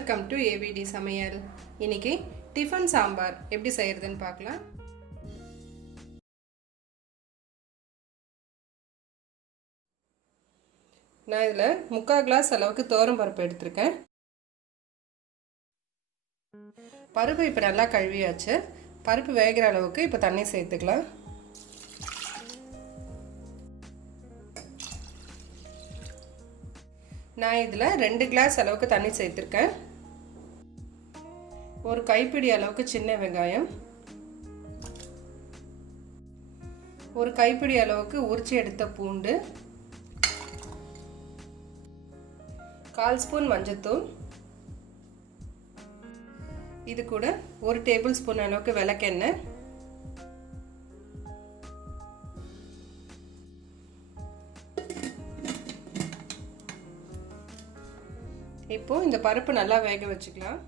Welcome to AVT சமையல். இன்னைக்கு tiffin sambar எப்படி செய்யறதுன்னு பார்க்கலாம். நான் இதில் 3/4 கிளாஸ் அளவுக்கு துவரம் பருப்பு எடுத்திருக்கேன். பருப்பு இப்போ நல்லா கழுவியாச்சு. பருப்பு வேகிற அளவுக்கு இப்போ தண்ணி சேர்த்துக்கலாம். நான் இதில் 2 கிளாஸ் அளவுக்கு தண்ணி சேர்த்துருக்கேன். ஒரு கைப்பிடி அளவுக்கு சின்ன வெங்காயம், ஒரு கைப்பிடி அளவுக்கு உரிச்சி எடுத்த பூண்டு, 1/4 ஸ்பூன் மஞ்சத்தூள், இது கூட 1 டேபிள் ஸ்பூன் அளவுக்கு விளக்கெண்ணெய், இப்போ இந்த பருப்பு நல்லா வேக வச்சுக்கலாம்.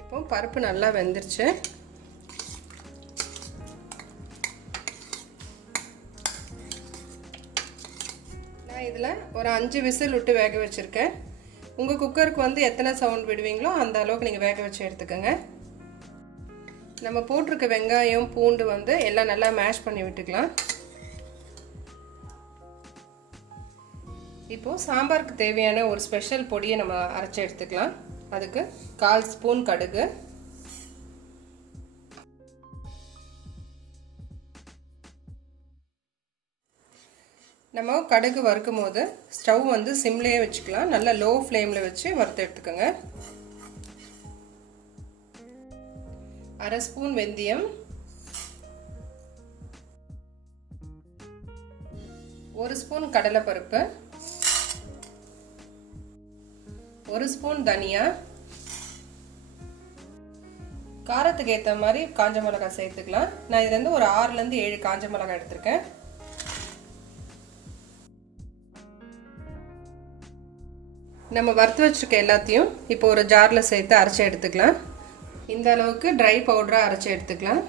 இப்போ பருப்பு நல்லா வெந்துருச்சு. நான் இதில் ஒரு 5 விசில் விட்டு வேக வச்சுருக்கேன். உங்கள் குக்கருக்கு வந்து எத்தனை சவுண்ட் விடுவீங்களோ அந்த அளவுக்கு நீங்கள் வேக வச்சு எடுத்துக்கோங்க. நம்ம போட்டிருக்க வெங்காயம் பூண்டு வந்து எல்லாம் நல்லா மேஷ் பண்ணி விட்டுக்கலாம். இப்போது சாம்பாருக்கு தேவையான ஒரு ஸ்பெஷல் பொடியை நம்ம அரைச்சி எடுத்துக்கலாம். அதுக்கு 1/4 ஸ்பூன் கடுகு, நம்ம கடுகு வறுக்கும் போது ஸ்டவ் வந்து சிம்லேயே வச்சுக்கலாம். நல்லா லோ ஃப்ளேமில் வச்சு வறுத்து எடுத்துக்கோங்க. 1/2 ஸ்பூன் வெந்தயம், 1 ஸ்பூன் கடலைப்பருப்பு, 1 ஸ்பூன் தனியா, காரத்துக்கு ஏற்ற மாதிரி காஞ்ச மிளகாய் சேர்த்துக்கலாம். நான் இதுலேருந்து ஒரு 6லேருந்து 7 காஞ்ச மிளகாய் எடுத்திருக்கேன். நம்ம வறுத்து வச்சுருக்க எல்லாத்தையும் இப்போ ஒரு ஜாரில் சேர்த்து அரைச்சி எடுத்துக்கலாம். இந்த அளவுக்கு ட்ரை பவுடராக அரைச்சி எடுத்துக்கலாம்.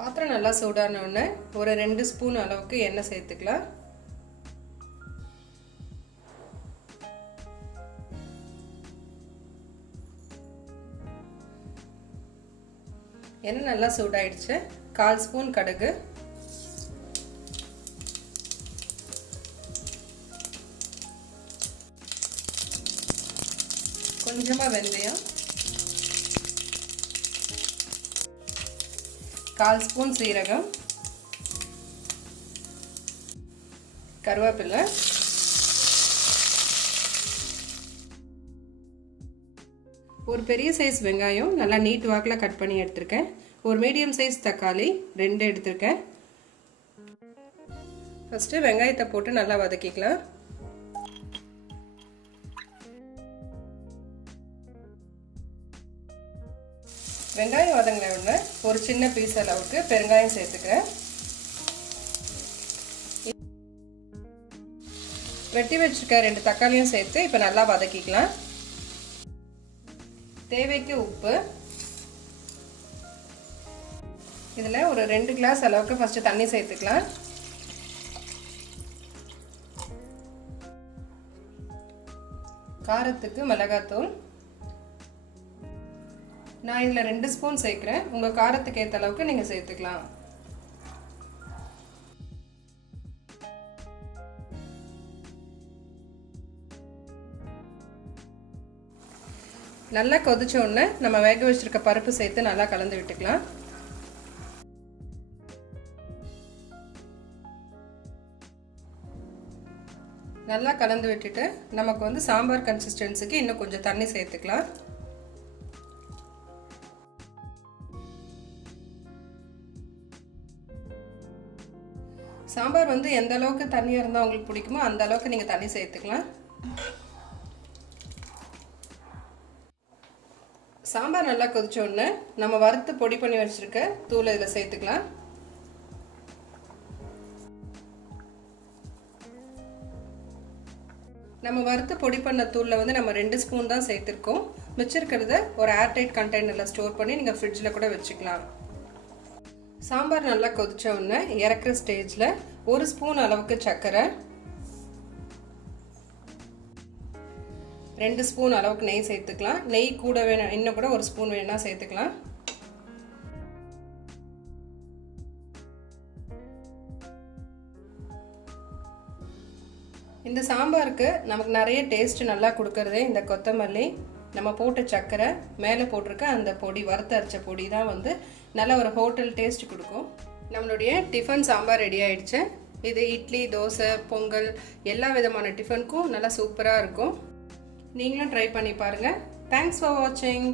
பாத்திரம் நல்லா சூடானோடனே ஒரு 2 ஸ்பூன் அளவுக்கு எண்ணெய் சேர்த்துக்கலாம். எண்ணெய் நல்லா சூடாயிடுச்சு. 1/4 ஸ்பூன் கடுகு, கொஞ்சமாக வெந்தயம், 1/4 ஸ்பூன் சீரகம், கருவேப்பிலை, ஒரு பெரிய சைஸ் வெங்காயம் நல்லா நீட் வாக்கில் கட் பண்ணி எடுத்திருக்கேன். ஒரு மீடியம் சைஸ் தக்காளி 2 எடுத்திருக்கேன். ஃபஸ்ட்டு வெங்காயத்தை போட்டு நல்லா வதக்கிக்கலாம். வெங்காயம் வதங்கின உடனே ஒரு சின்ன பீஸ் அளவுக்கு பெருங்காயம் சேர்த்துக்கிறேன். வெட்டி வச்சுருக்க 2 தக்காளியும் சேர்த்து இப்போ நல்லா வதக்கிக்கலாம். தேவைக்கு உப்பு, இதில் ஒரு 2 கிளாஸ் அளவுக்கு ஃபஸ்ட்டு தண்ணி சேர்த்துக்கலாம். காரத்துக்கு மிளகாத்தூள் நான் இதில் 2 ஸ்பூன் சேர்க்குறேன். உங்கள் காரத்துக்கு ஏற்ற அளவுக்கு நீங்கள் சேர்த்துக்கலாம். நல்லா கொதிச்ச உடனே நம்ம வேக வச்சிருக்க பருப்பு சேர்த்து நல்லா கலந்து விட்டுக்கலாம். நல்லா கலந்து விட்டுட்டு நமக்கு வந்து சாம்பார் கன்சிஸ்டன்சிக்கு இன்னும் கொஞ்சம் தண்ணி சேர்த்துக்கலாம். சாம்பார் வந்து எந்த அளவுக்கு தண்ணியாக இருந்தால் உங்களுக்கு பிடிக்குமோ அந்த அளவுக்கு நீங்கள் தண்ணி சேர்த்துக்கலாம். சாம்பார் நல்லா கொதிச்ச உடனே நம்ம வறுத்து பொடி பண்ணி வச்சுருக்க தூளை இதில் சேர்த்துக்கலாம். நம்ம வறுத்து பொடி பண்ண தூளில் வந்து நம்ம 2 ஸ்பூன் தான் சேர்த்துருக்கோம். மிச்சிருக்கிறத ஒரு ஏர்டைட் கண்டெய்னரில் ஸ்டோர் பண்ணி நீங்கள் ஃப்ரிட்ஜில் கூட வச்சுக்கலாம். சாம்பார் நல்லா கொதிச்ச உடனே இறக்குற ஸ்டேஜில் 1 ஸ்பூன் அளவுக்கு சர்க்கரை, 2 ஸ்பூன் அளவுக்கு நெய் சேர்த்துக்கலாம். நெய் கூட வேணும், இன்னும் கூட 1 ஸ்பூன் வேணா சேர்த்துக்கலாம். இந்த சாம்பாருக்கு நமக்கு நிறைய டேஸ்ட் நல்லா கொடுக்கறதே இந்த கொத்தமல்லி, நம்ம போட்ட சர்க்கரை, மேலே போட்டிருக்க அந்த பொடி, வறுத்து அரைச்ச பொடி தான் வந்து நல்ல ஒரு ஹோட்டல் டேஸ்ட் கொடுக்கும். நம்மளுடைய டிஃபன் சாம்பார் ரெடி ஆயிடுச்சு. இது இட்லி, தோசை, பொங்கல் எல்லா விதமான டிஃபனுக்கும் நல்லா சூப்பராக இருக்கும். நீங்களும் ட்ரை பண்ணி பாருங்கள். தேங்க்ஸ் ஃபார் வாட்சிங்.